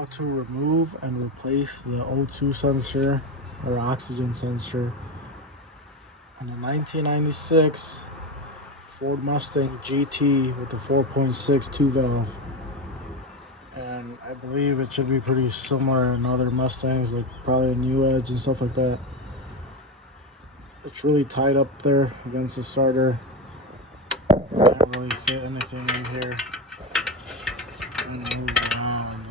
how to remove and replace the O2 sensor or oxygen sensor on a 1996 Ford Mustang GT with the 4.6 2-valve. And I believe it should be pretty similar in other Mustangs, like probably a New Edge and stuff like that. It's really tight up there against the starter. Can't really fit anything in here. And move around.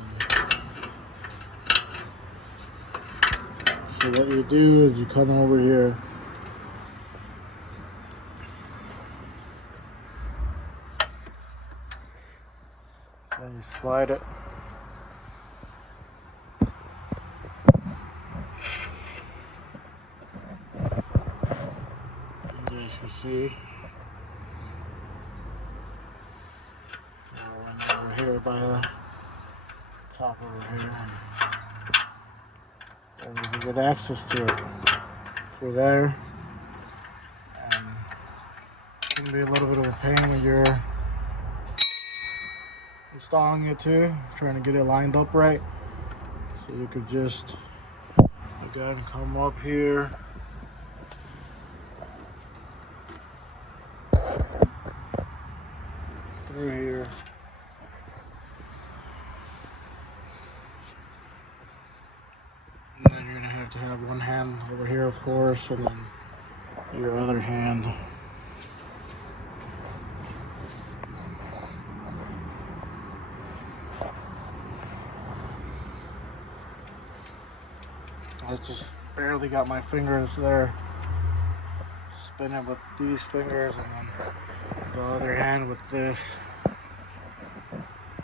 So what you do is you come over here. Then you slide it. And as you see, I went over here by the top over here, and you can get access to it through there. And it can be a little bit of a pain when you're installing it too, trying to get it lined up right. So you could just again come up here, through here, and then you're gonna have to have one hand over here, of course, and then your other hand I just barely got my fingers there. Spin it with these fingers, and then the other hand with this,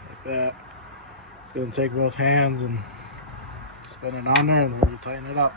like that. It's gonna take both hands and spin it on there, and then you tighten it up.